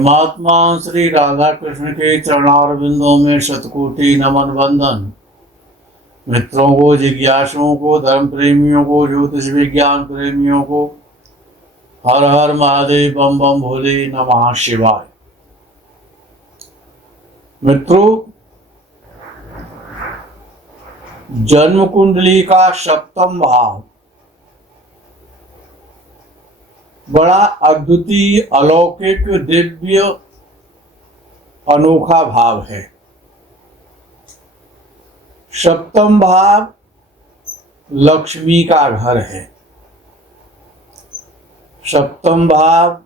परमात्मा श्री राधा कृष्ण के चरणारविंदों में शतकोटि नमन वंदन। मित्रों को, जिज्ञासुओं को, धर्म प्रेमियों को, ज्योतिष विज्ञान प्रेमियों को हर हर महादेव, बम बम भोले, नमः शिवाय। मित्रों, जन्म कुंडली का सप्तम भाव बड़ा अद्वितीय, अलौकिक, दिव्य, अनोखा भाव है। सप्तम भाव लक्ष्मी का घर है। सप्तम भाव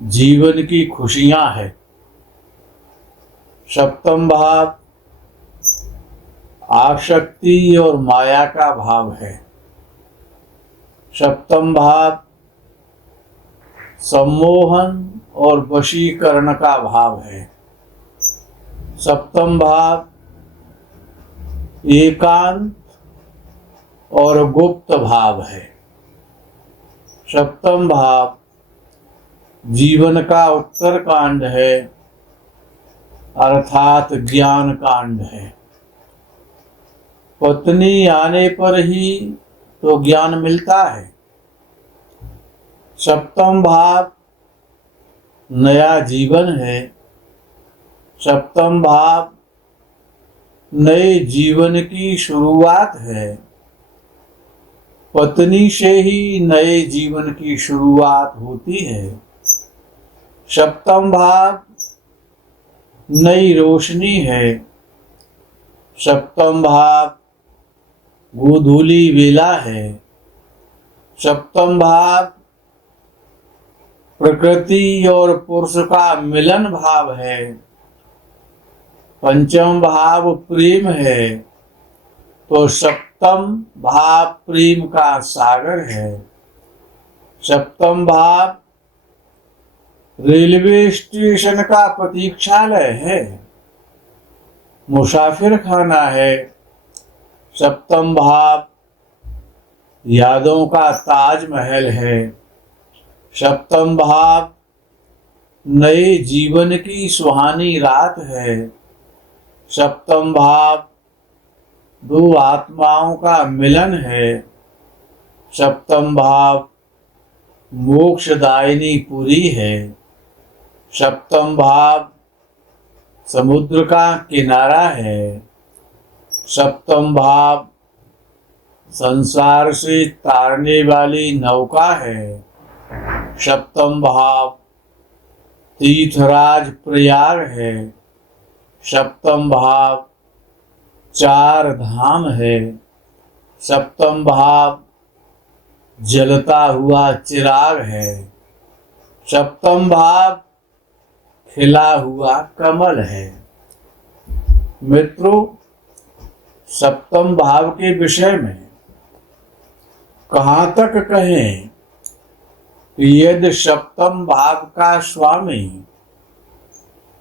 जीवन की खुशियां है। सप्तम भाव आसक्ति और माया का भाव है। सप्तम भाव सम्मोहन और वशीकरण का भाव है। सप्तम भाव एकांत और गुप्त भाव है। सप्तम भाव जीवन का उत्तर कांड है, अर्थात ज्ञान कांड है। पत्नी आने पर ही तो ज्ञान मिलता है। सप्तम भाव नया जीवन है। सप्तम भाव नए जीवन की शुरुआत है। पत्नी से ही नए जीवन की शुरुआत होती है। सप्तम भाव नई रोशनी है। सप्तम भाव गोधूली वेला है। सप्तम भाव प्रकृति और पुरुष का मिलन भाव है। पंचम भाव प्रेम है, तो सप्तम भाव प्रेम का सागर है। सप्तम भाव रेलवे स्टेशन का प्रतीक्षालय है, मुसाफिर खाना है। सप्तम भाव यादों का ताजमहल है। सप्तम भाव नए जीवन की सुहानी रात है। सप्तम भाव दो आत्माओं का मिलन है। सप्तम भाव मोक्षदायिनी पुरी है। सप्तम भाव समुद्र का किनारा है। सप्तम भाव संसार से तारने वाली नौका है। सप्तम भाव तीर्थराज प्रयाग है। सप्तम भाव चार धाम है। सप्तम भाव जलता हुआ चिराग है। सप्तम भाव खिला हुआ कमल है। मित्रों, सप्तम भाव के विषय में कहाँ तक कहें? यदि सप्तम भाव का स्वामी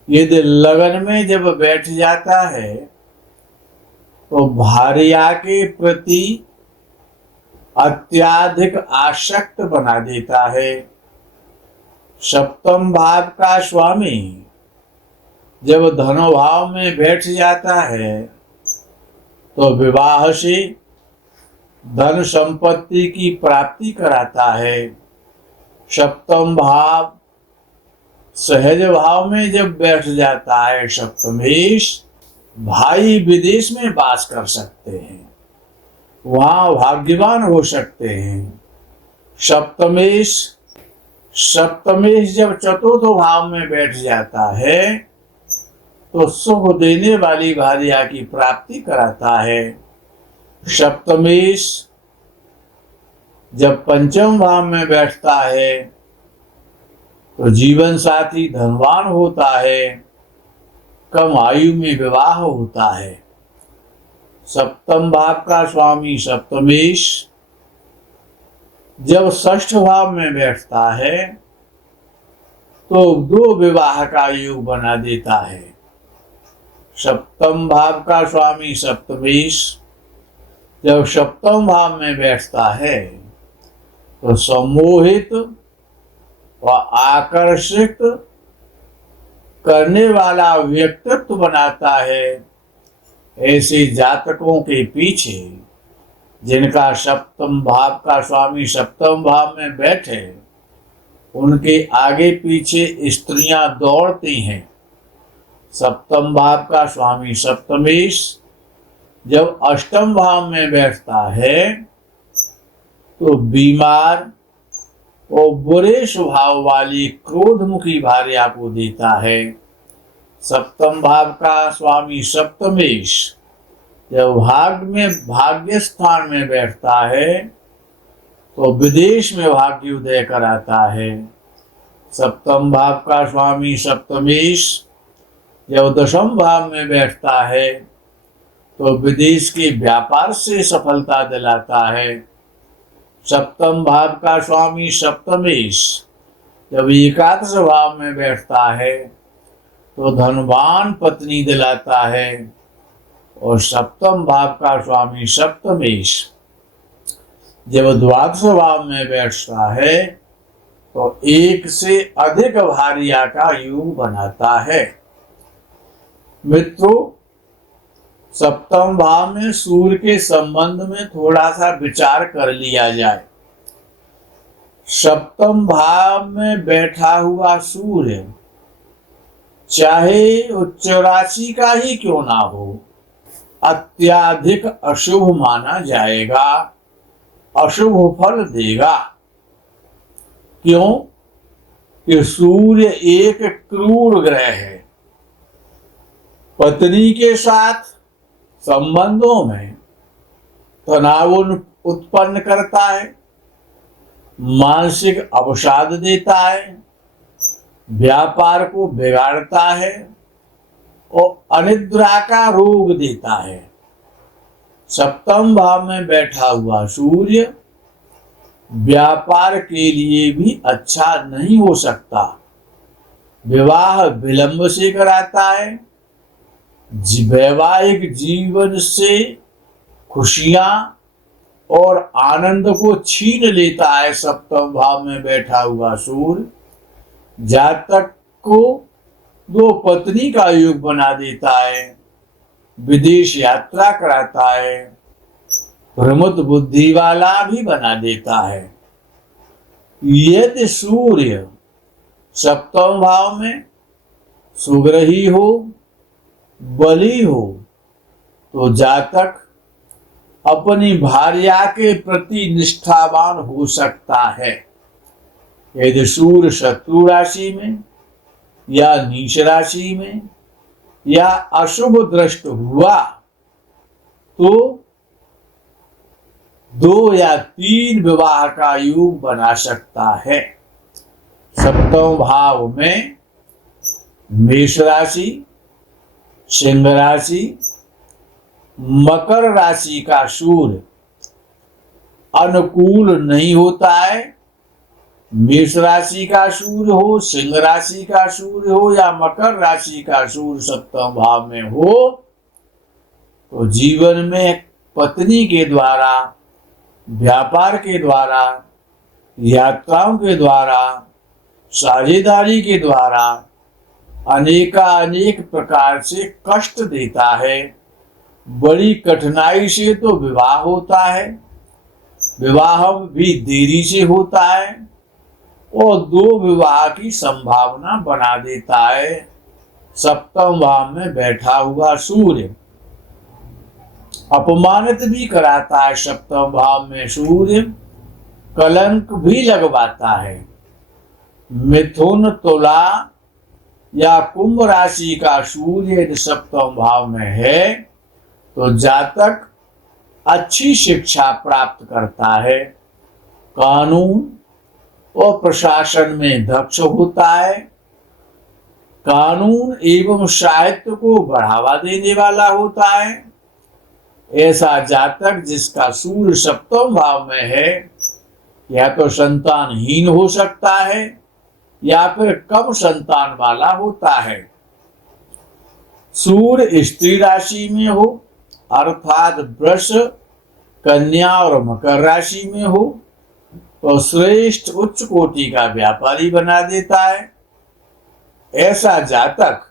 यदि लगन में जब बैठ जाता है तो भार्या के प्रति अत्याधिक आसक्त बना देता है। सप्तम भाव का स्वामी जब धनोभाव में बैठ जाता है तो विवाह से धन संपत्ति की प्राप्ति कराता है। सप्तम भाव सहज भाव में जब बैठ जाता है सप्तमेश, भाई विदेश में वास कर सकते हैं, वहां भाग्यवान हो सकते हैं। सप्तमेश जब चतुर्थ भाव में बैठ जाता है तो सुख देने वाली भार्या की प्राप्ति कराता है। सप्तमेश जब पंचम भाव में बैठता है तो जीवन साथी धनवान होता है, कम आयु में विवाह होता है। सप्तम भाव का स्वामी सप्तमेश जब षष्ठ भाव में बैठता है तो दो विवाह का योग बना देता है। सप्तम भाव का स्वामी सप्तमेश जब सप्तम भाव में बैठता है तो सम्मोहित व आकर्षित करने वाला व्यक्तित्व बनाता है। ऐसे जातकों के पीछे जिनका सप्तम भाव का स्वामी सप्तम भाव में बैठे, उनके आगे पीछे स्त्रियां दौड़ती हैं। सप्तम भाव का स्वामी सप्तमेश जब अष्टम भाव में बैठता है तो बीमार और बुरे स्वभाव वाली क्रोधमुखी भार्या को देता है। सप्तम भाव का स्वामी सप्तमेश जब भाग्य स्थान में बैठता है तो विदेश में भाग्योदय कराता है। सप्तम भाव का स्वामी सप्तमेश जब दशम भाव में बैठता है तो विदेश के व्यापार से सफलता दिलाता है। सप्तम भाव का स्वामी सप्तमेश जब एकादश भाव में बैठता है तो धनवान पत्नी दिलाता है। और सप्तम भाव का स्वामी सप्तमेश जब द्वादश भाव में बैठता है तो एक से अधिक भार्या का योग बनाता है। मित्रों, सप्तम भाव में सूर्य के संबंध में थोड़ा सा विचार कर लिया जाए। सप्तम भाव में बैठा हुआ सूर्य चाहे उच्च राशि का ही क्यों ना हो, अत्याधिक अशुभ माना जाएगा, अशुभ फल देगा। क्यों? कि सूर्य एक क्रूर ग्रह है। पत्नी के साथ संबंधों में तनाव उत्पन्न करता है, मानसिक अवसाद देता है, व्यापार को बिगाड़ता है और अनिद्रा का रोग देता है। सप्तम भाव में बैठा हुआ सूर्य व्यापार के लिए भी अच्छा नहीं हो सकता। विवाह विलंब से कराता है, वैवाहिक जीवन से खुशियां और आनंद को छीन लेता है। सप्तम भाव में बैठा हुआ सूर्य जातक को दो पत्नी का योग बना देता है, विदेश यात्रा कराता है, भ्रमित बुद्धि वाला भी बना देता है। यदि सूर्य सप्तम भाव में सुग्रही हो, बली हो, तो जातक अपनी भार्या के प्रति निष्ठावान हो सकता है। यदि सूर्य शत्रु राशि में या नीच राशि में या अशुभ दृष्ट हुआ तो 2 या 3 विवाह का योग बना सकता है। सप्तम भाव में मेष राशि, सिंह राशि, मकर राशि का सूर्य अनुकूल नहीं होता है। मेष राशि का सूर्य हो, सिंह राशि का सूर्य हो या मकर राशि का सूर्य सप्तम भाव में हो तो जीवन में पत्नी के द्वारा, व्यापार के द्वारा, यात्राओं के द्वारा, साझेदारी के द्वारा अनेक प्रकार से कष्ट देता है। बड़ी कठिनाई से तो विवाह होता है, विवाह भी देरी से होता है और 2 विवाह की संभावना बना देता है। सप्तम भाव में बैठा हुआ सूर्य अपमानित भी कराता है। सप्तम भाव में सूर्य कलंक भी लगवाता है। मिथुन, तुला या कुंभ राशि का सूर्य यदि सप्तम भाव में है तो जातक अच्छी शिक्षा प्राप्त करता है, कानून और प्रशासन में दक्ष होता है, कानून एवं साहित्य को बढ़ावा देने वाला होता है। ऐसा जातक जिसका सूर्य सप्तम भाव में है या तो संतानहीन हो सकता है या फिर कम संतान वाला होता है। सूर्य स्त्री राशि में हो अर्थात वृष, कन्या और मकर राशि में हो तो श्रेष्ठ उच्च कोटि का व्यापारी बना देता है। ऐसा जातक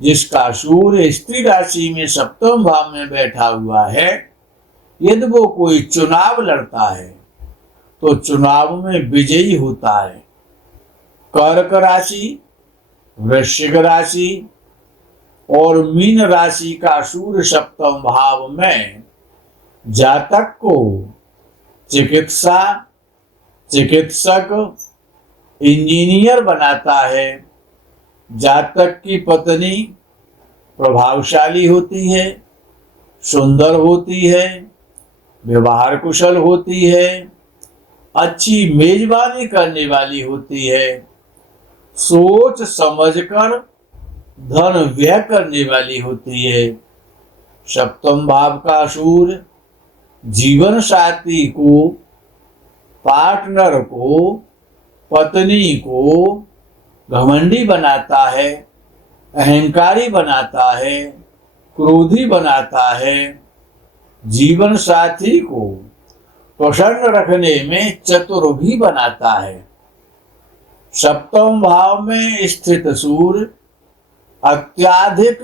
जिसका सूर्य स्त्री राशि में सप्तम भाव में बैठा हुआ है, यदि वो कोई चुनाव लड़ता है तो चुनाव में विजयी होता है। कर्क राशि, वृश्चिक राशि और मीन राशि का सूर्य सप्तम भाव में जातक को चिकित्सा, चिकित्सक, इंजीनियर बनाता है। जातक की पत्नी प्रभावशाली होती है, सुंदर होती है, व्यवहार कुशल होती है, अच्छी मेजबानी करने वाली होती है, सोच समझकर धन व्यय करने वाली होती है। सप्तम भाव का सूर्य जीवन साथी को, पार्टनर को, पत्नी को घमंडी बनाता है, अहंकारी बनाता है, क्रोधी बनाता है। जीवन साथी को प्रसन्न रखने में चतुर भी बनाता है। सप्तम भाव में स्थित सूर्य अत्याधिक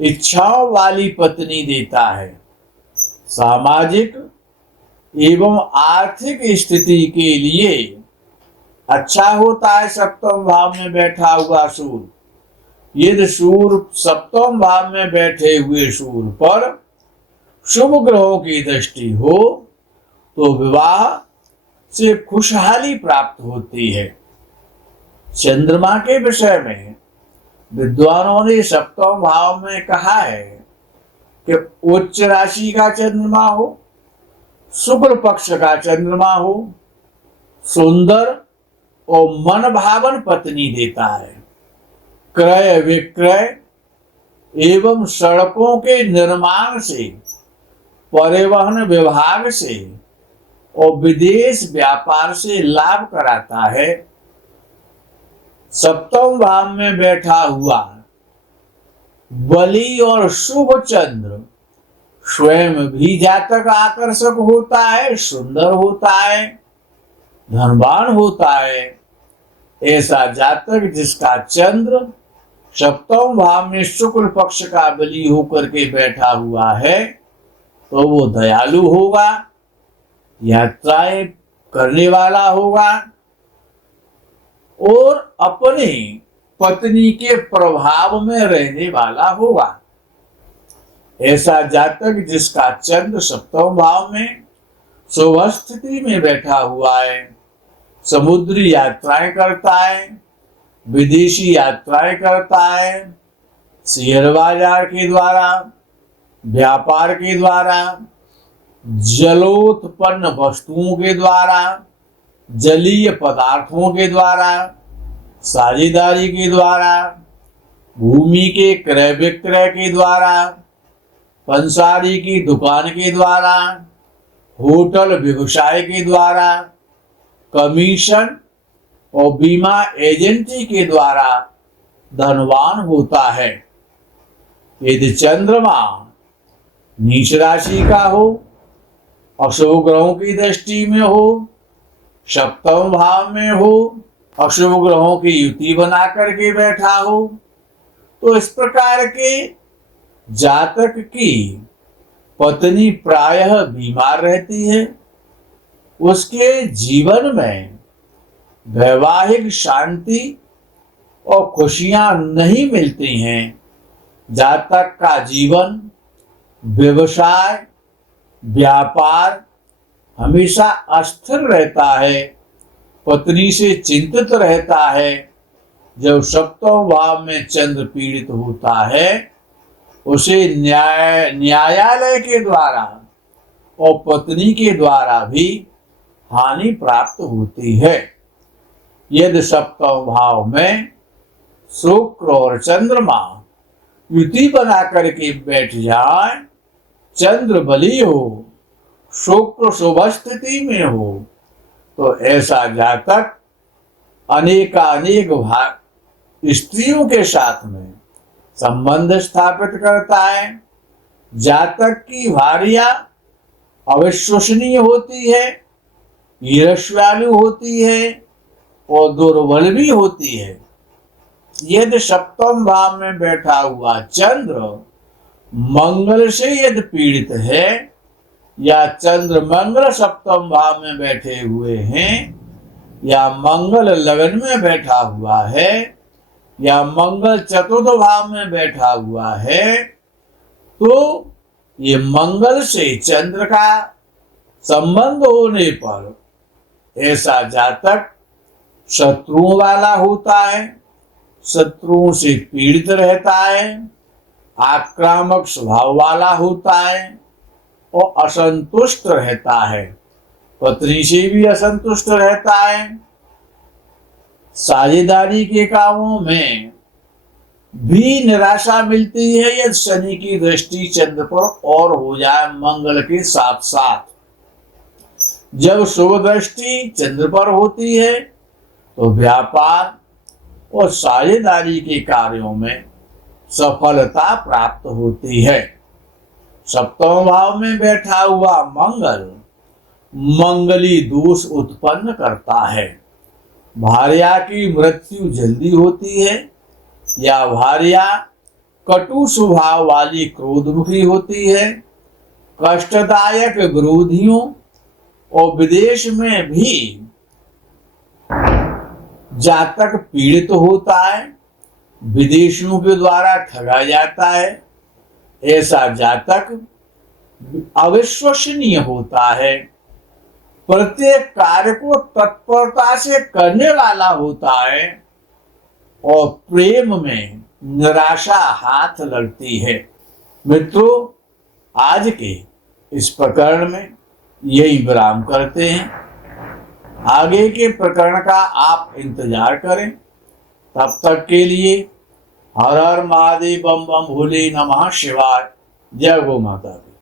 इच्छाओं वाली पत्नी देता है। सामाजिक एवं आर्थिक स्थिति के लिए अच्छा होता है सप्तम भाव में बैठा हुआ सूर्य। यदि सूर्य सप्तम भाव में बैठे हुए सूर्य पर शुभ ग्रहों की दृष्टि हो तो विवाह से खुशहाली प्राप्त होती है। चंद्रमा के विषय में विद्वानों ने सप्तम भाव में कहा है कि उच्च राशि का चंद्रमा हो, शुक्ल पक्ष का चंद्रमा हो, सुंदर और मन भावन पत्नी देता है। क्रय विक्रय एवं सड़कों के निर्माण से, परिवहन विभाग से और विदेश व्यापार से लाभ कराता है। सप्तम भाव में बैठा हुआ बली और शुभ चंद्र स्वयं भी जातक आकर्षक होता है, सुंदर होता है, धनवान होता है। ऐसा जातक जिसका चंद्र सप्तम भाव में शुक्ल पक्ष का बली होकर के बैठा हुआ है तो वो दयालु होगा, यात्राएं करने वाला होगा और अपनी पत्नी के प्रभाव में रहने वाला होगा। ऐसा जातक जिसका चंद्र सप्तम भाव में शुभ स्थिति में बैठा हुआ है, समुद्री यात्राएं करता है, विदेशी यात्राएं करता है, शेयर बाजार के द्वारा, व्यापार के द्वारा, जलोत्पन्न वस्तुओं के द्वारा, जलीय पदार्थों के द्वारा, साझेदारी के द्वारा, भूमि के क्रय विक्रय के द्वारा, पंसारी की दुकान के द्वारा, होटल व्यवसाय के द्वारा, कमीशन और बीमा एजेंसी के द्वारा धनवान होता है। यदि चंद्रमा नीच राशि का हो, अशुभ ग्रहों की दृष्टि में हो, सप्तम भाव में हो, अशुभ ग्रहों की युति बना करके बैठा हो, तो इस प्रकार के जातक की पत्नी प्रायः बीमार रहती है। उसके जीवन में वैवाहिक शांति और खुशियां नहीं मिलती हैं। जातक का जीवन, व्यवसाय, व्यापार हमेशा अस्थिर रहता है, पत्नी से चिंतित रहता है। जब सप्तम भाव में चंद्र पीड़ित होता है उसे न्यायालय के द्वारा और पत्नी के द्वारा भी हानि प्राप्त होती है। यदि सप्तम भाव में शुक्र और चंद्रमा युति बना करके बैठ जाए, चंद्र बली हो, शुक्र शुभ स्थिति में हो, तो ऐसा जातक अनेकानेक स्त्रियों के साथ में संबंध स्थापित करता है। जातक की भार्या अविश्वसनीय होती है, ईर्ष्यालु होती है और दुर्बल भी होती है। यदि सप्तम भाव में बैठा हुआ चंद्र मंगल से यदि पीड़ित है, या चंद्र मंगल सप्तम भाव में बैठे हुए हैं, या मंगल लगन में बैठा हुआ है, या मंगल चतुर्थ भाव में बैठा हुआ है, तो ये मंगल से चंद्र का संबंध होने पर ऐसा जातक शत्रुओं वाला होता है, शत्रुओं से पीड़ित रहता है, आक्रामक स्वभाव वाला होता है और असंतुष्ट रहता है, पत्नी से भी असंतुष्ट रहता है। साझेदारी के कामों में भी निराशा मिलती है यदि शनि की दृष्टि चंद्र पर और हो जाए मंगल के साथ साथ। जब शुभ दृष्टि चंद्र पर होती है तो व्यापार और साझेदारी के कार्यों में सफलता प्राप्त होती है। सप्तम भाव में बैठा हुआ मंगल मंगली दोष उत्पन्न करता है। भार्या की मृत्यु जल्दी होती है, या भार्या कटु स्वभाव वाली क्रोधमुखी होती है। कष्टदायक विरोधियों और विदेश में भी जातक पीड़ित होता है, विदेशियों के द्वारा ठगा जाता है। ऐसा जातक अविश्वसनीय होता है, प्रत्येक कार्य को तत्परता से करने वाला होता है और प्रेम में निराशा हाथ लगती है। मित्रों, आज के इस प्रकरण में यही विराम करते हैं। आगे के प्रकरण का आप इंतजार करें। तब तक के लिए हर हर महादेव, बम बम भोले, नमः शिवाय। जय गो माता की।